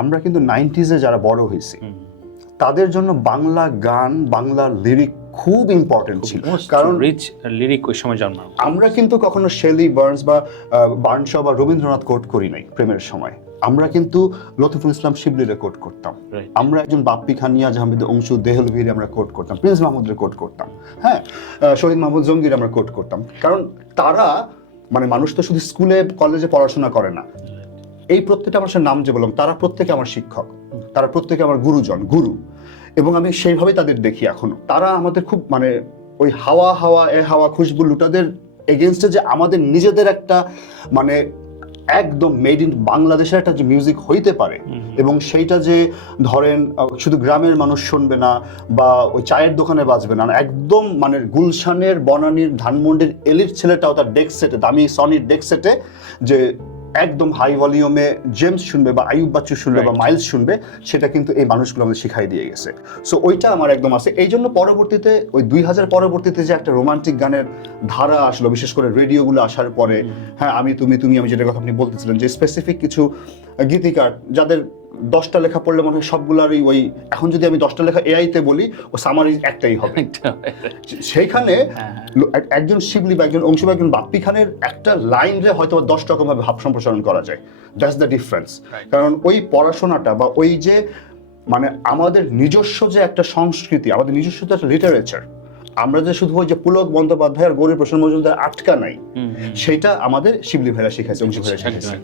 আমরা কিন্তু 90s-এ যারা বড় হয়েছি তাদের জন্য বাংলা গান, বাংলা লিরিক খুব ইম্পর্টেন্ট ছিল, কারণ রিচ লিরিক ওই সময় জন্মানো। আমরা কিন্তু কখনো শেলি, বার্নস বা বার্নশা বা রবীন্দ্রনাথ কোট করি নাই প্রেমের সময়। আমরা কিন্তু লতিফুল ইসলাম শিবলিরে কোট করতাম, আমরা একজন বাপ্পি খান, নিয়াজ আহমেদ, অংশু, দেহলভীর আমরা কোট করতাম, প্রিন্স মাহমুদের কোট করতাম, হ্যাঁ, শহীদ মাহমুদ জঙ্গির আমরা কোট করতাম। কারণ তারা মানে মানুষ তো শুধু স্কুলে কলেজে পড়াশোনা করে না, এই প্রত্যেকটা মানুষের নাম যে বললাম তারা প্রত্যেকে আমার শিক্ষক, তারা প্রত্যেকে আমার গুরুজন, গুরু, এবং আমি সেইভাবেই তাদের দেখি এখনো। তারা আমাদের খুব মানে ওই হাওয়া হাওয়া এ হাওয়া খুশবু লুটাদের এগেনস্টে যে আমাদের নিজেদের একটা মানে একদম মেড ইন বাংলাদেশের একটা যে মিউজিক হইতে পারে, এবং সেইটা যে ধরেন শুধু গ্রামের মানুষ শুনবে না বা ওই চায়ের দোকানে বাজবে না, একদম মানে গুলশানের, বনানীর, ধানমন্ডির এলিট ছেলেটাও তার ডেক সেটে, দামি সনির ডেক সেটে যে একদম হাই ভলিউমে জেমস শুনবে বা আইয়ুব বাচ্চু শুনবে বা মাইলস শুনবে, সেটা কিন্তু এই মানুষগুলো আমাদের শিখাই দিয়ে গেছে। সো ওইটা আমার একদম আছে। এই জন্য পরবর্তীতে ওই 2000 পরবর্তীতে যে একটা রোমান্টিক গানের ধারা আসলো, বিশেষ করে রেডিওগুলো আসার পরে, হ্যাঁ, আমি তুমি তুমি আমি, যেটা কথা আপনি বলতেছিলেন যে স্পেসিফিক কিছু গীতিকার যাদের 10টা লেখা পড়লে মনে হয় সবগুলারই ওই, এখন যদি আমি 10টা লেখা এআইতে বলি ও সামারি একটাই হবে। সেইখানে একজন শিবলি বা একজন অংশু বা একজন বাপ্পি খানের একটা লাইনরে হয়তো 10 রকম ভাবে ভাব সম্প্রসারণ করা যায়। That's the difference. কারণ ওই পড়াশোনাটা বা ওই যে মানে আমাদের নিজস্ব যে একটা সংস্কৃতি, আমাদের নিজস্ব যে একটা লিটারেচার, আমরা যে শুধু ওই যে পুলক বন্দ্যোপাধ্যায় আর গৌরী প্রসাদ মজুমদার আটকা নাই, সেটা আমাদের শিবলি ভাইরা শিখাইছে, অংশু ভাইরা শিখাইছে।